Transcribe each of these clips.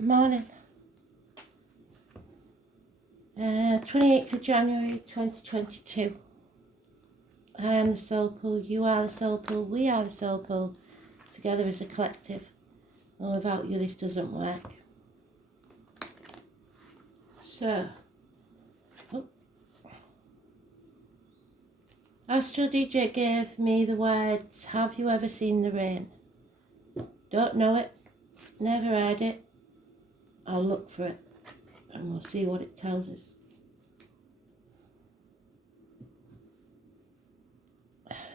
Morning. 28th of January 2022. I am the soul pool, you are the soul pool, we are the soul pool, together as a collective. And without you this doesn't work. So, Astro DJ gave me the words, have you ever seen the rain? Don't know it, never heard it. I'll look for it and we'll see what it tells us.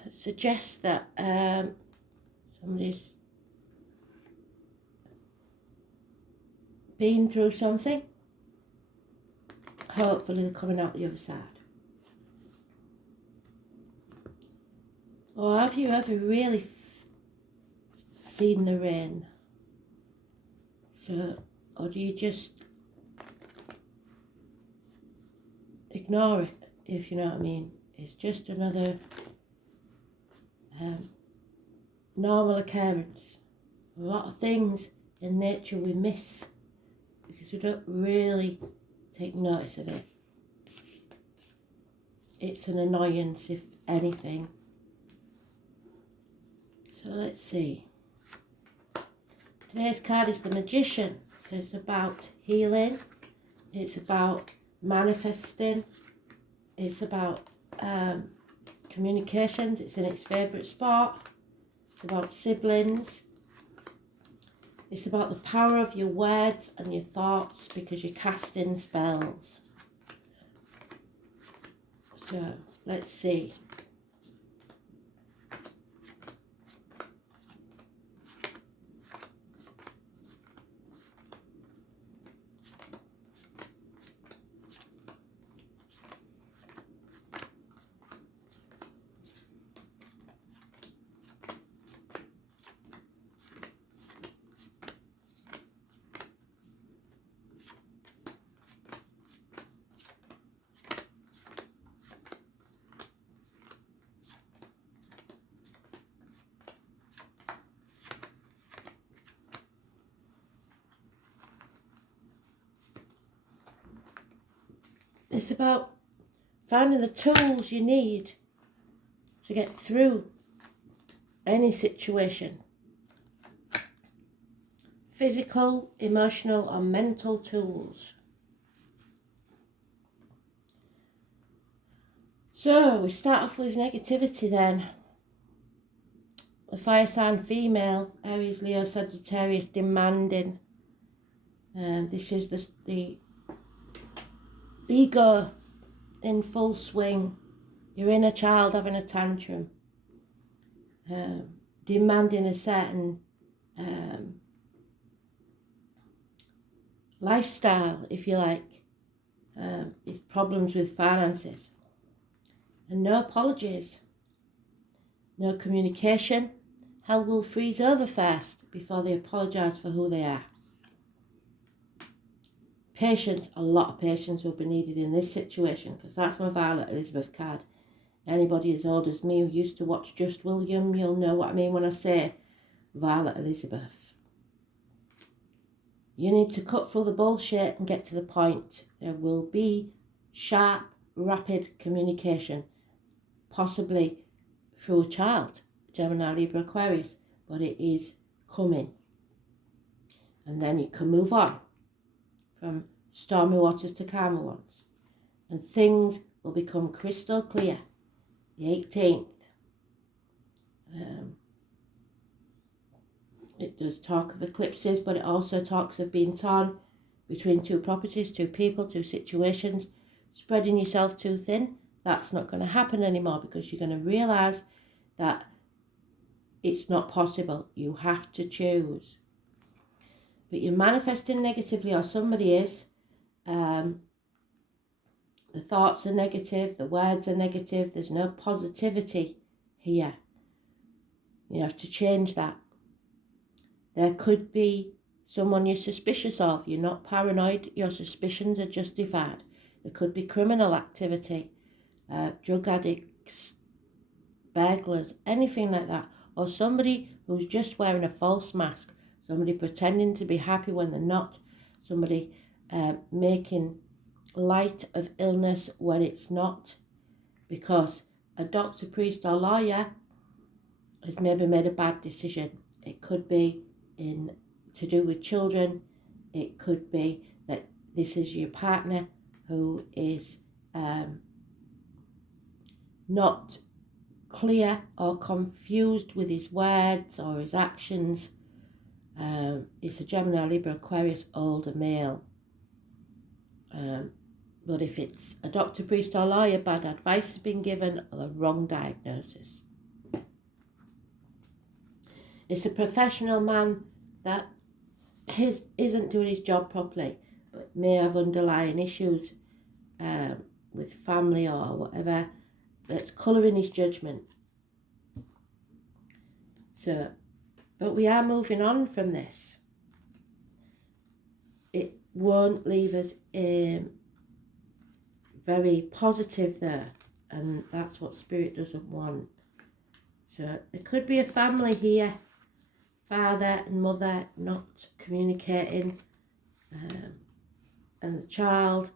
It suggests that somebody's been through something. Hopefully they're coming out the other side. Or have you ever really seen the rain? So, or do you just ignore it, if you know what I mean? It's just another normal occurrence. A lot of things in nature we miss because we don't really take notice of it. It's an annoyance, if anything. So let's see. Today's card is the Magician. So it's about healing. It's about manifesting. It's about communications. It's in its favourite spot. It's about siblings. It's about the power of your words and your thoughts because you're casting spells. So let's see. It's about finding the tools you need to get through any situation. Physical, emotional, or mental tools. So we start off with negativity then. The fire sign female, Aries, Leo, Sagittarius, demanding. This is the ego in full swing. Your inner child having a tantrum, demanding a certain lifestyle, if you like. It's problems with finances. And no apologies, no communication. Hell will freeze over first before they apologise for who they are. Patience, a lot of patience will be needed in this situation because that's my Violet Elizabeth card. Anybody as old as me who used to watch Just William, you'll know what I mean when I say Violet Elizabeth. You need to cut through the bullshit and get to the point. There will be sharp, rapid communication, possibly through a child, Gemini, Libra, Aquarius, but it is coming. And then you can move on from stormy waters to calmer ones. And things will become crystal clear. The 18th. It does talk of eclipses, but it also talks of being torn between two properties, two people, two situations. Spreading yourself too thin, that's not going to happen anymore because you're going to realise that it's not possible. You have to choose. But you're manifesting negatively, or somebody is. The thoughts are negative, the words are negative, there's no positivity here. You have to change that. There could be someone you're suspicious of. You're not paranoid, your suspicions are justified. There could be criminal activity, drug addicts, burglars, anything like that. or somebody who's just wearing a false mask, somebody pretending to be happy when they're not, somebody making light of illness when it's not, because a doctor, priest or lawyer has maybe made a bad decision. It could be to do with children. It could be that this is your partner who is not clear or confused with his words or his actions. It's a Gemini, Libra, Aquarius, older male. But if it's a doctor, priest or lawyer, bad advice has been given or the wrong diagnosis. It's a professional man that isn't doing his job properly, but may have underlying issues with family or whatever that's colouring his judgment. So, but we are moving on from this. It won't leave us very positive there, and that's what Spirit doesn't want. So there could be a family here, father and mother not communicating, and the child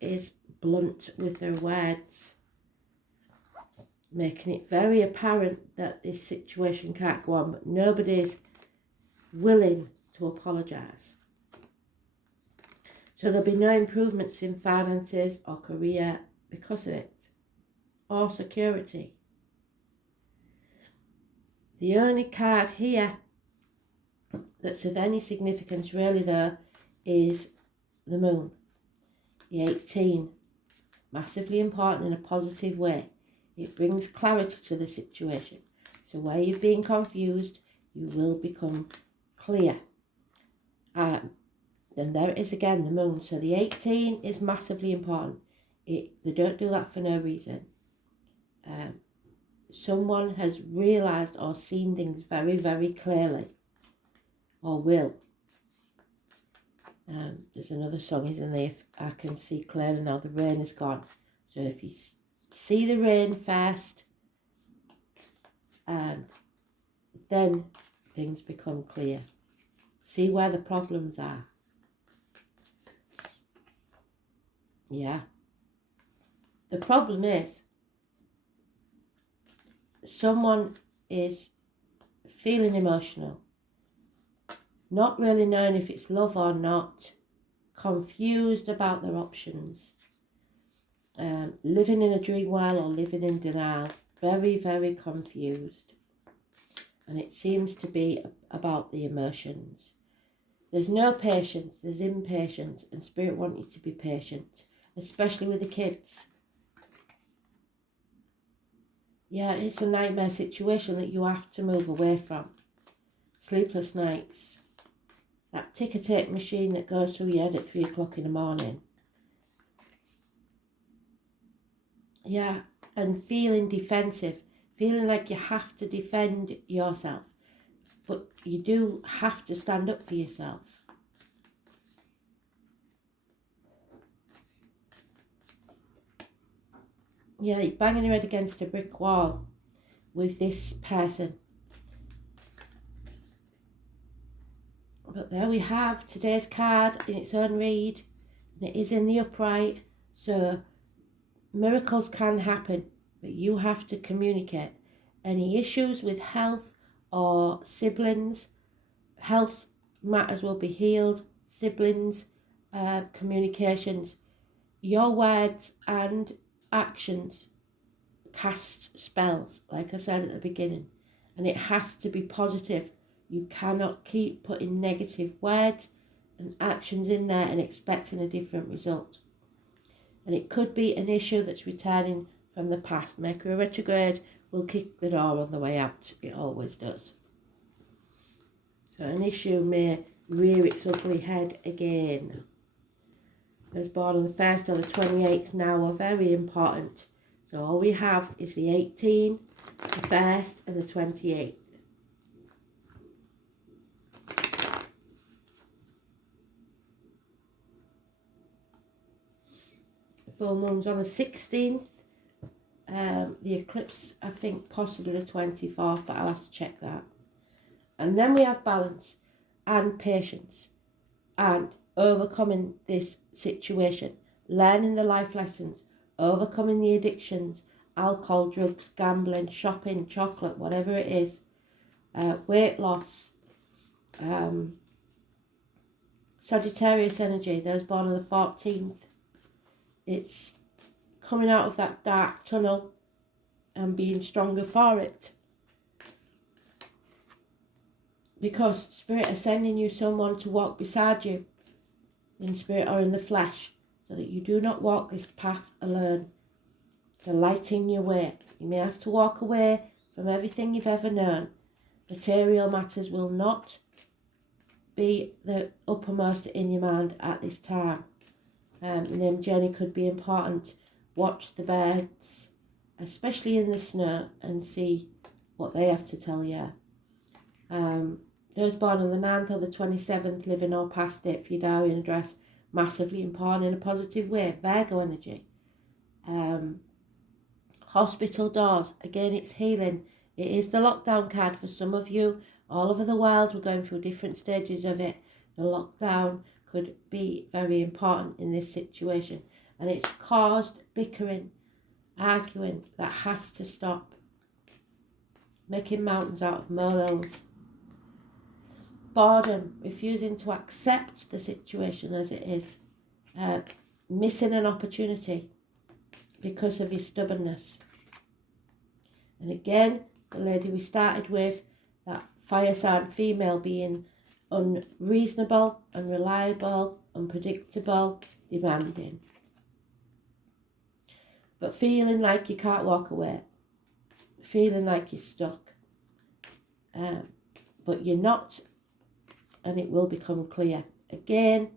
is blunt with their words, making it very apparent that this situation can't go on, but nobody's willing to apologise. So there'll be no improvements in finances or career because of it, or security. The only card here that's of any significance really though is the moon, the 18, massively important in a positive way. It brings clarity to the situation. So where you've been confused, you will become clear. Then there it is again, the moon. So the 18 is massively important. They don't do that for no reason. Someone has realised or seen things very, very clearly, or will. There's another song, isn't there? If I can see clearly now, the rain is gone. So if you see the rain first, and then things become clear. See where the problems are. Yeah. The problem is someone is feeling emotional, not really knowing if it's love or not, confused about their options, living in a dream world or living in denial, very, very confused. And it seems to be about the emotions. There's no patience, there's impatience, and Spirit wants you to be patient, especially with the kids. Yeah, it's a nightmare situation that you have to move away from. Sleepless nights. That ticker-tape machine that goes through your head at 3 o'clock in the morning. Yeah, and feeling defensive. Feeling like you have to defend yourself. But you do have to stand up for yourself. Yeah, you're banging your head against a brick wall with this person. But there we have today's card in its own read. And it is in the upright. So miracles can happen, but you have to communicate. Any issues with health or siblings, health matters will be healed. Siblings, communications, your words and actions cast spells, like I said at the beginning, and it has to be positive. You cannot keep putting negative words and actions in there and expecting a different result. And it could be an issue that's returning from the past. Mercury retrograde will kick the door on the way out. It always does. So an issue may rear its ugly head again. Those born on the 1st or the 28th now are very important. So all we have is the 18th, the 1st and the 28th. The full moon's on the 16th. The eclipse, I think possibly the 24th, but I'll have to check that. And then we have balance and patience and overcoming this situation, learning the life lessons, overcoming the addictions, alcohol, drugs, gambling, shopping, chocolate, whatever it is, weight loss, Sagittarius energy, those born on the 14th. It's coming out of that dark tunnel and being stronger for it. Because Spirit is sending you someone to walk beside you in spirit or in the flesh, so that you do not walk this path alone. They're lighting your way. You may have to walk away from everything you've ever known. Material matters will not be the uppermost in your mind at this time. The name journey could be important. Watch the birds, especially in the snow, and see what they have to tell you. Those born on the 9th or the 27th, living or past it for your diary and address, massively important in a positive way. Virgo energy. Hospital doors, again, it's healing. It is the lockdown card for some of you. All over the world, we're going through different stages of it. The lockdown could be very important in this situation. And it's caused bickering, arguing, that has to stop. Making mountains out of molehills. Boredom, refusing to accept the situation as it is. Missing an opportunity because of your stubbornness. And again, the lady we started with, that fire sign female, being unreasonable, unreliable, unpredictable, demanding. But feeling like you can't walk away. Feeling like you're stuck. But you're not, and it will become clear. Again,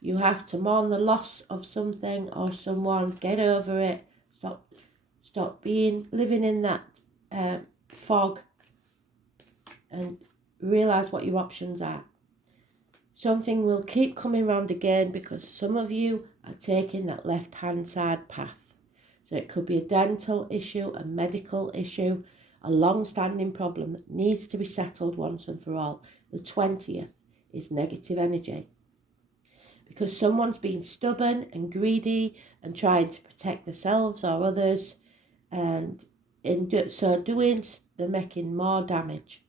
you have to mourn the loss of something or someone. Get over it. Stop living in that fog, and realise what your options are. Something will keep coming round again, because some of you are taking that left-hand side path. So it could be a dental issue, a medical issue, a long-standing problem that needs to be settled once and for all. The 20th is negative energy, because someone's been stubborn and greedy and trying to protect themselves or others, and in so doing, they're making more damage.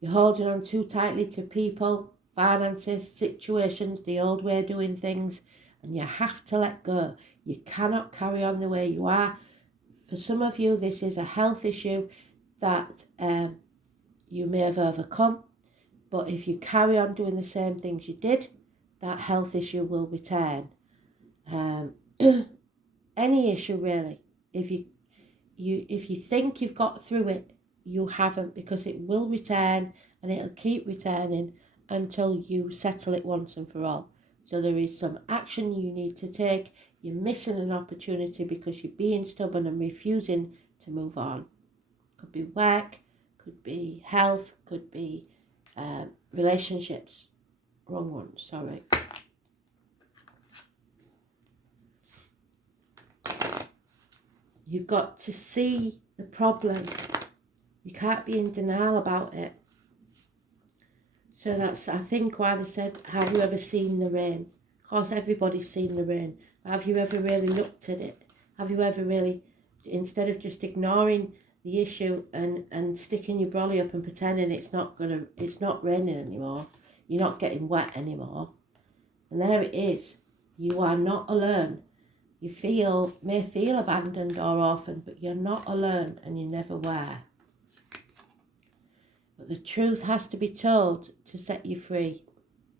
You're holding on too tightly to people, finances, situations, the old way of doing things, and you have to let go. You cannot carry on the way you are. For some of you, this is a health issue that you may have overcome, but if you carry on doing the same things you did, that health issue will return. Any issue really. If you think you've got through it, you haven't, because it will return, and it'll keep returning until you settle it once and for all. So there is some action you need to take. You're missing an opportunity because you're being stubborn and refusing to move on. Could be work, could be health, could be relationships. Wrong one, sorry. You've got to see the problem. You can't be in denial about it. So that's, I think, why they said, have you ever seen the rain? Of course, everybody's seen the rain. Have you ever really looked at it? Have you ever really, instead of just ignoring the issue and sticking your brolly up and pretending it's not raining anymore, you're not getting wet anymore. And there it is. You are not alone. You may feel abandoned or orphaned, but you're not alone, and you never were. But the truth has to be told to set you free.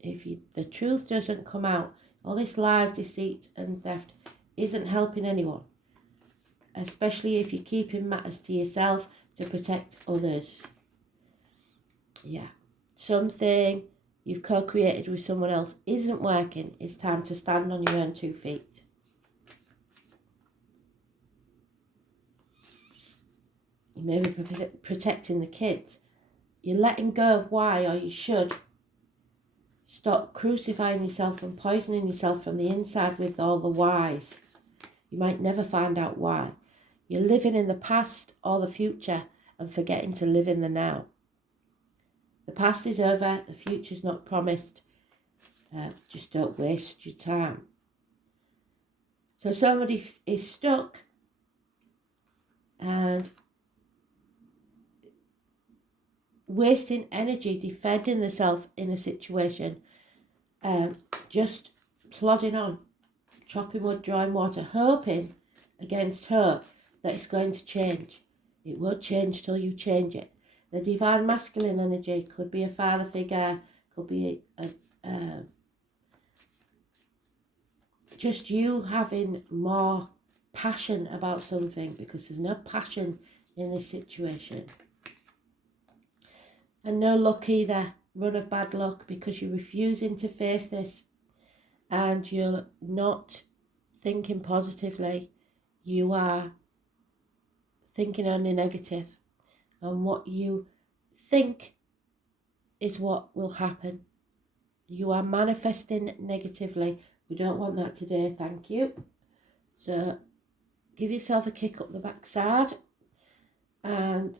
If the truth doesn't come out, all this lies, deceit and theft isn't helping anyone. Especially if you're keeping matters to yourself to protect others. Yeah. Something you've co-created with someone else isn't working. It's time to stand on your own 2 feet. You may be protecting the kids. You're letting go of why, or you should. Stop crucifying yourself and poisoning yourself from the inside with all the whys. You might never find out why. You're living in the past or the future and forgetting to live in the now. The past is over. The future's not promised. Just don't waste your time. So somebody is stuck and wasting energy defending themselves in a situation, just plodding on, chopping wood, drawing water, hoping against hope that it's going to change. It won't change till you change it. The divine masculine energy could be a father figure, could be just you having more passion about something, because there's no passion in this situation. And no luck either, run of bad luck, because you're refusing to face this and you're not thinking positively. You are thinking only negative, and what you think is what will happen. You are manifesting negatively. We don't want that today, thank you. So give yourself a kick up the backside, and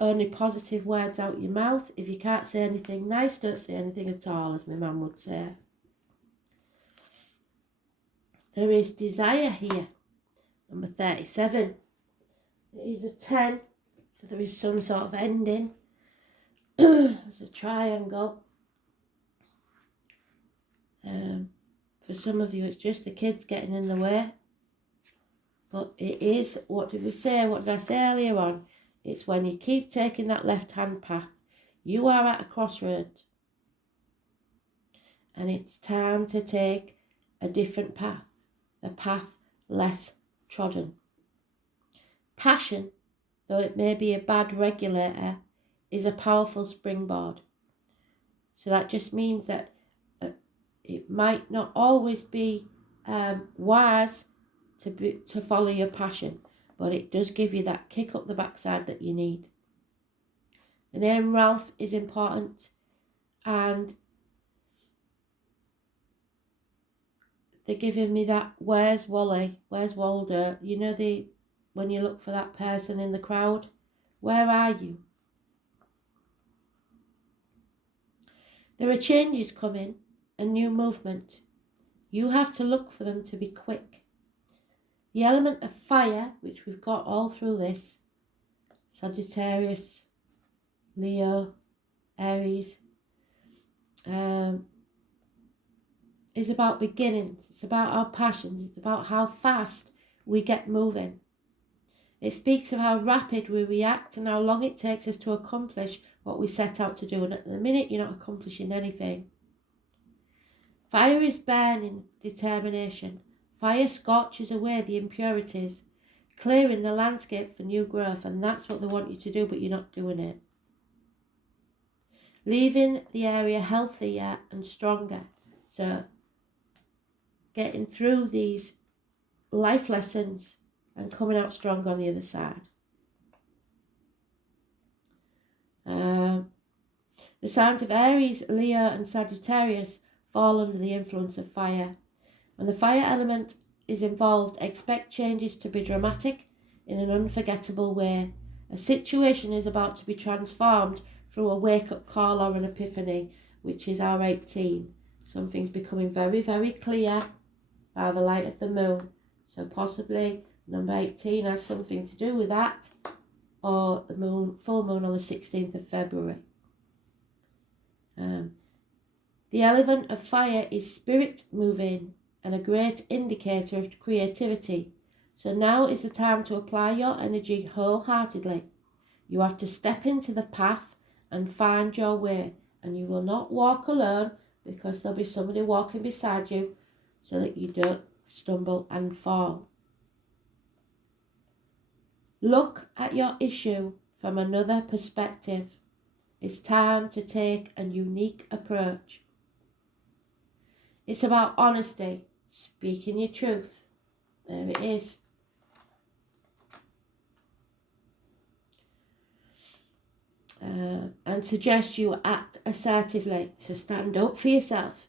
only positive words out your mouth. If you can't say anything nice, don't say anything at all, as my mum would say. There is desire here, number 37. It is a 10, so there is some sort of ending. There's a triangle. For some of you, it's just the kids getting in the way. But it is, what did we say? What did I say earlier on? It's when you keep taking that left-hand path. You are at a crossroads. And it's time to take a different path. The path less trodden. Passion, though it may be a bad regulator, is a powerful springboard. So that just means that it might not always be wise to follow your passion, but it does give you that kick up the backside that you need. The name Ralph is important, and they're giving me that, where's Wally, where's Waldo, you know, when you look for that person in the crowd, where are you? There are changes coming, a new movement. You have to look for them to be quick. The element of fire, which we've got all through this, Sagittarius, Leo, Aries, is about beginnings. It's about our passions. It's about how fast we get moving. It speaks of how rapid we react and how long it takes us to accomplish what we set out to do. And at the minute, you're not accomplishing anything. Fire is burning determination. Fire scorches away the impurities, clearing the landscape for new growth, and that's what they want you to do, but you're not doing it. Leaving the area healthier and stronger. So, getting through these life lessons and coming out strong on the other side. The signs of Aries, Leo and Sagittarius fall under the influence of fire. When the fire element is involved, expect changes to be dramatic in an unforgettable way. A situation is about to be transformed through a wake-up call or an epiphany, which is our 18. Something's becoming very, very clear by the light of the moon. So possibly number 18 has something to do with that, or the moon, full moon on the 16th of February. The element of fire is spirit moving and a great indicator of creativity. So now is the time to apply your energy wholeheartedly. You have to step into the path and find your way, and you will not walk alone, because there'll be somebody walking beside you so that you don't stumble and fall. Look at your issue from another perspective. It's time to take a unique approach. It's about honesty, speaking your truth. There it is. And suggest you act assertively. So stand up for yourself.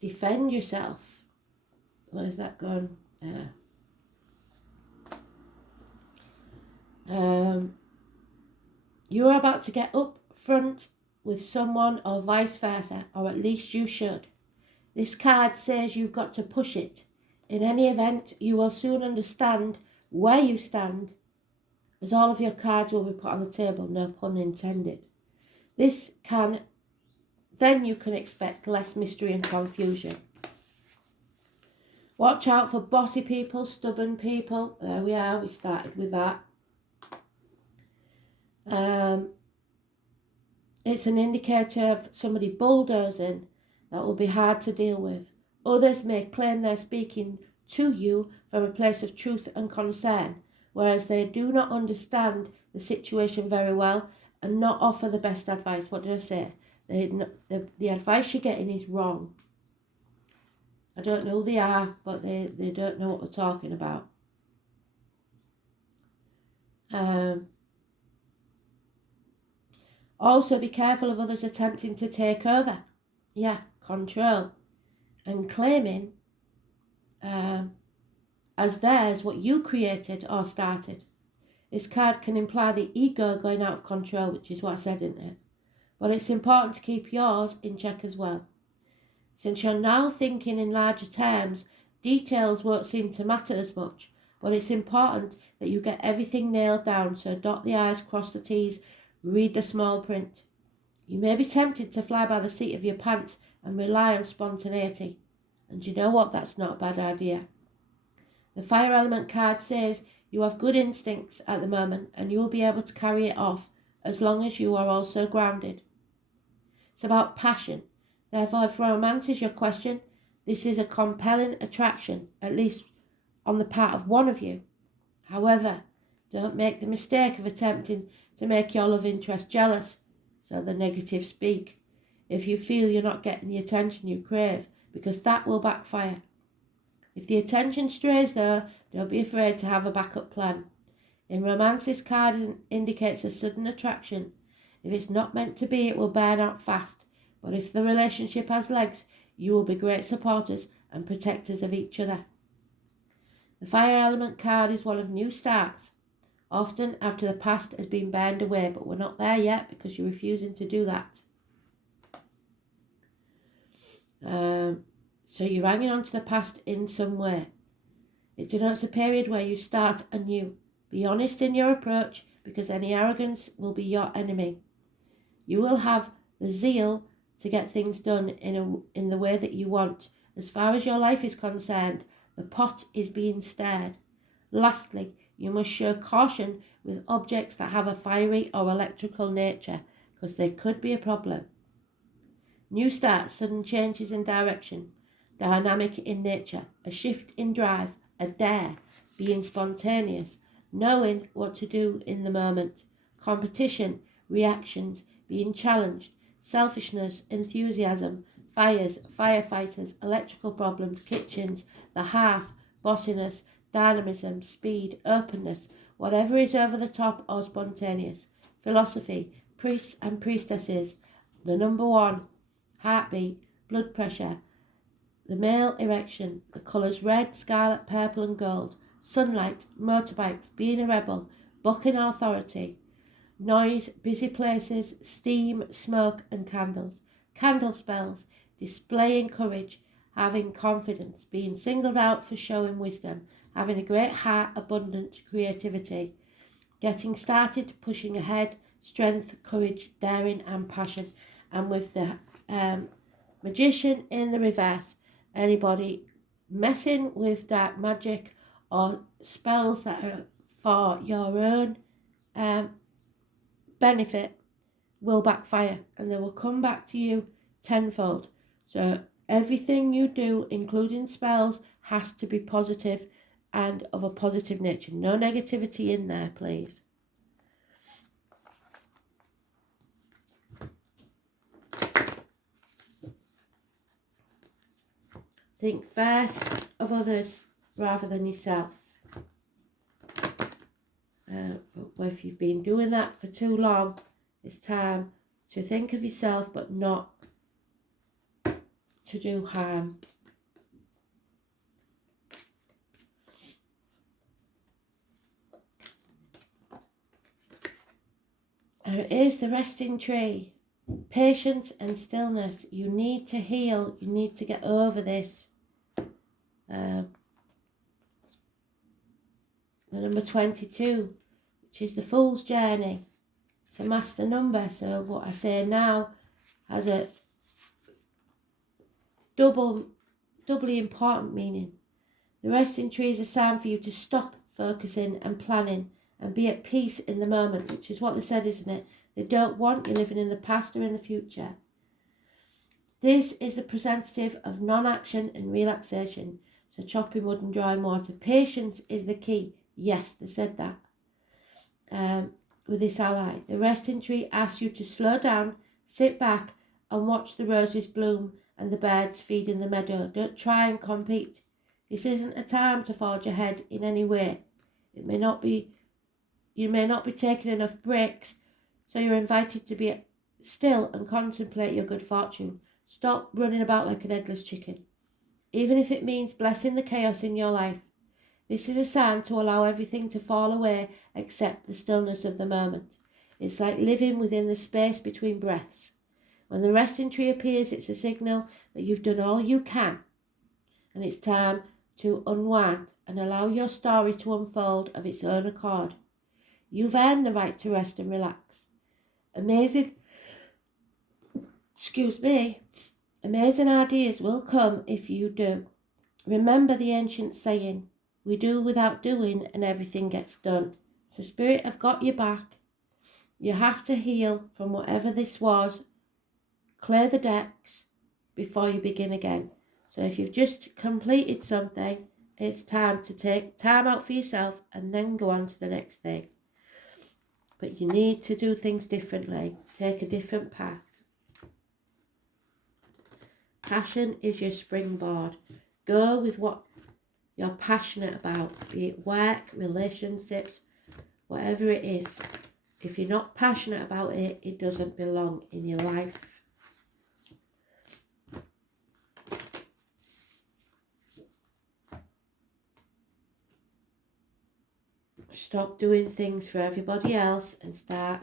Defend yourself. Where's that gone? You are about to get up front with someone or vice versa, or at least you should. This card says you've got to push it. In any event, you will soon understand where you stand, as all of your cards will be put on the table, no pun intended. Then you can expect less mystery and confusion. Watch out for bossy people, stubborn people. There we are, we started with that. It's an indicator of somebody bulldozing that will be hard to deal with. Others may claim they're speaking to you from a place of truth and concern, whereas they do not understand the situation very well and not offer the best advice. What did I say? The advice you're getting is wrong. I don't know who they are, but they don't know what they're talking about. Also, be careful of others attempting to take over. Yeah, control. And claiming as theirs what you created or started. This card can imply the ego going out of control, which is what I said, isn't it? But it's important to keep yours in check as well. Since you're now thinking in larger terms, details won't seem to matter as much, but it's important that you get everything nailed down, so dot the I's, cross the T's, read the small print. You may be tempted to fly by the seat of your pants and rely on spontaneity. And you know what? That's not a bad idea. The fire element card says you have good instincts at the moment and you will be able to carry it off as long as you are also grounded. It's about passion. Therefore, if romance is your question, this is a compelling attraction, at least on the part of one of you. However, don't make the mistake of attempting to make your love interest jealous, so the negative speak, if you feel you're not getting the attention you crave, because that will backfire. If the attention strays though, don't be afraid to have a backup plan. In romance, this card indicates a sudden attraction. If it's not meant to be, it will burn out fast. But if the relationship has legs, you will be great supporters and protectors of each other. The fire element card is one of new starts, often after the past has been burned away, but we're not there yet because you're refusing to do that. So you're hanging on to the past in some way. It denotes a period where you start anew. Be honest in your approach, because any arrogance will be your enemy. You will have the zeal to get things done in the way that you want. As far as your life is concerned, the pot is being stirred. Lastly, you must show caution with objects that have a fiery or electrical nature, because they could be a problem. New starts, sudden changes in direction, dynamic in nature, a shift in drive, a dare, being spontaneous, knowing what to do in the moment, competition, reactions, being challenged, selfishness, enthusiasm, fires, firefighters, electrical problems, kitchens, the hearth, bossiness, dynamism, speed, openness, whatever is over the top or spontaneous, philosophy, priests and priestesses, the number one, heartbeat, blood pressure, the male erection, the colours red, scarlet, purple and gold, sunlight, motorbikes, being a rebel, bucking authority, noise, busy places, steam, smoke and candles, candle spells, displaying courage, having confidence, being singled out for showing wisdom, having a great heart, abundant creativity, getting started, pushing ahead, strength, courage, daring and passion. And with the magician in the reverse, anybody messing with dark magic or spells that are for your own benefit will backfire and they will come back to you tenfold. So everything you do, including spells, has to be positive and of a positive nature. No negativity in there, please. Think first of others rather than yourself. But if you've been doing that for too long, it's time to think of yourself but not to do harm. There is the resting tree. Patience and stillness. You need to heal. You need to get over this. The number 22, which is the Fool's Journey. It's a master number. So what I say now has a doubly important meaning. The resting tree is a sign for you to stop focusing and planning and be at peace in the moment, which is what they said, isn't it? They don't want you living in the past or in the future. This is the representative of non-action and relaxation. So chopping wood and drawing water. Patience is the key. Yes, they said that. With this ally. The resting tree asks you to slow down, sit back and watch the roses bloom and the birds feed in the meadow. Don't try and compete. This isn't a time to forge ahead in any way. You may not be taking enough breaks, so you're invited to be still and contemplate your good fortune. Stop running about like an headless chicken, even if it means blessing the chaos in your life. This is a sign to allow everything to fall away except the stillness of the moment. It's like living within the space between breaths. When the resting tree appears, it's a signal that you've done all you can, and it's time to unwind and allow your story to unfold of its own accord. You've earned the right to rest and relax. Amazing ideas will come if you do. Remember the ancient saying, we do without doing and everything gets done. So Spirit have got your back. You have to heal from whatever this was. Clear the decks before you begin again. So if you've just completed something, it's time to take time out for yourself and then go on to the next thing. But you need to do things differently. Take a different path. Passion is your springboard. Go with what you're passionate about, be it work, relationships, whatever it is. If you're not passionate about it, it doesn't belong in your life. Stop doing things for everybody else and start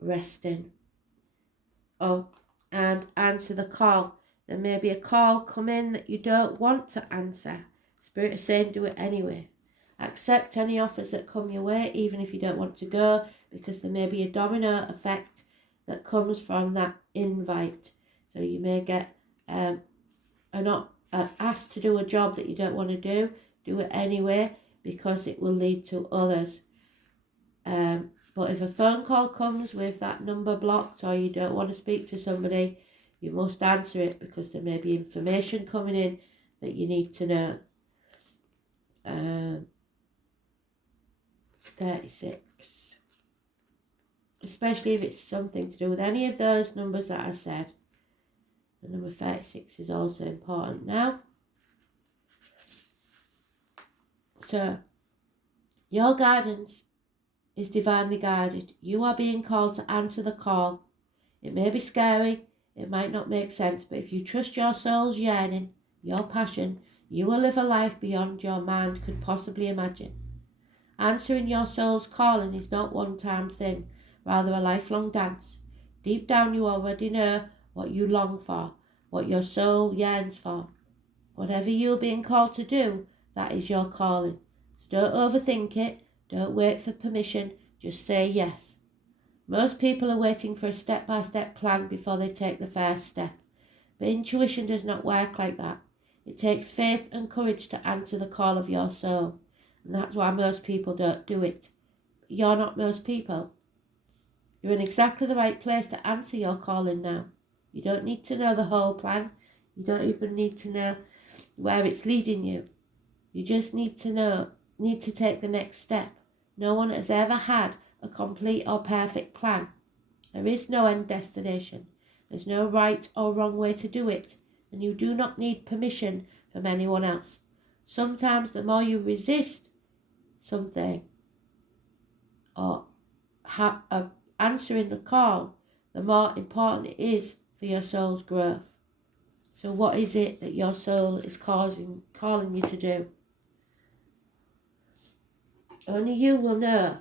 resting. Oh, and answer the call. There may be a call come in that you don't want to answer. Spirit is saying do it anyway. Accept any offers that come your way, even if you don't want to go, because there may be a domino effect that comes from that invite. So you may get asked to do a job that you don't want to do. Do it anyway, because it will lead to others. But if a phone call comes with that number blocked or you don't want to speak to somebody, you must answer it, because there may be information coming in that you need to know. 36. Especially if it's something to do with any of those numbers that I said. The number 36 is also important now. So, your guidance is divinely guided. You are being called to answer the call. It may be scary, it might not make sense, but if you trust your soul's yearning, your passion, you will live a life beyond your mind could possibly imagine. Answering your soul's calling is not a one-time thing, rather a lifelong dance. Deep down you already know what you long for, what your soul yearns for. Whatever you're being called to do, that is your calling. So don't overthink it, don't wait for permission, just say yes. Most people are waiting for a step-by-step plan before they take the first step. But intuition does not work like that. It takes faith and courage to answer the call of your soul. And that's why most people don't do it. But you're not most people. You're in exactly the right place to answer your calling now. You don't need to know the whole plan. You don't even need to know where it's leading you. You just need to take the next step. No one has ever had a complete or perfect plan. There is no end destination. There's no right or wrong way to do it, and you do not need permission from anyone else. Sometimes the more you resist something or answering the call, the more important it is for your soul's growth. So what is it that your soul is calling you to do? Only you will know.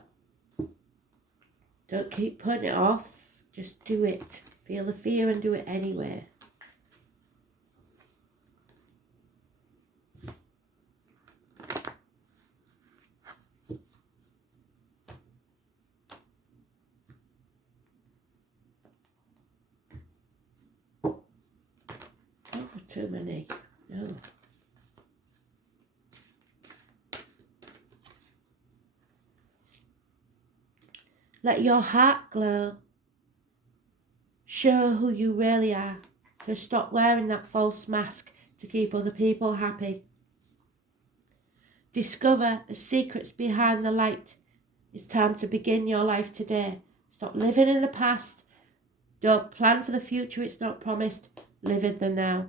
Don't keep putting it off. Just do it. Feel the fear and do it anyway. Not too many. No. Let your heart glow. Show who you really are. So stop wearing that false mask to keep other people happy. Discover the secrets behind the light. It's time to begin your life today. Stop living in the past. Don't plan for the future, it's not promised. Live in the now.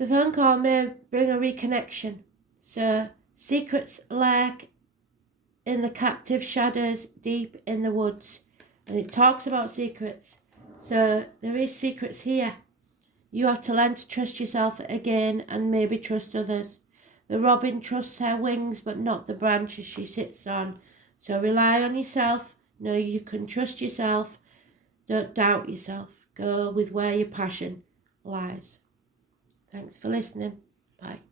The phone call may bring a reconnection. So, secrets lurk in the captive shadows deep in the woods. And it talks about secrets. So, there is secrets here. You have to learn to trust yourself again and maybe trust others. The robin trusts her wings but not the branches she sits on. So, rely on yourself. Know you can trust yourself. Don't doubt yourself. Go with where your passion lies. Thanks for listening. Bye.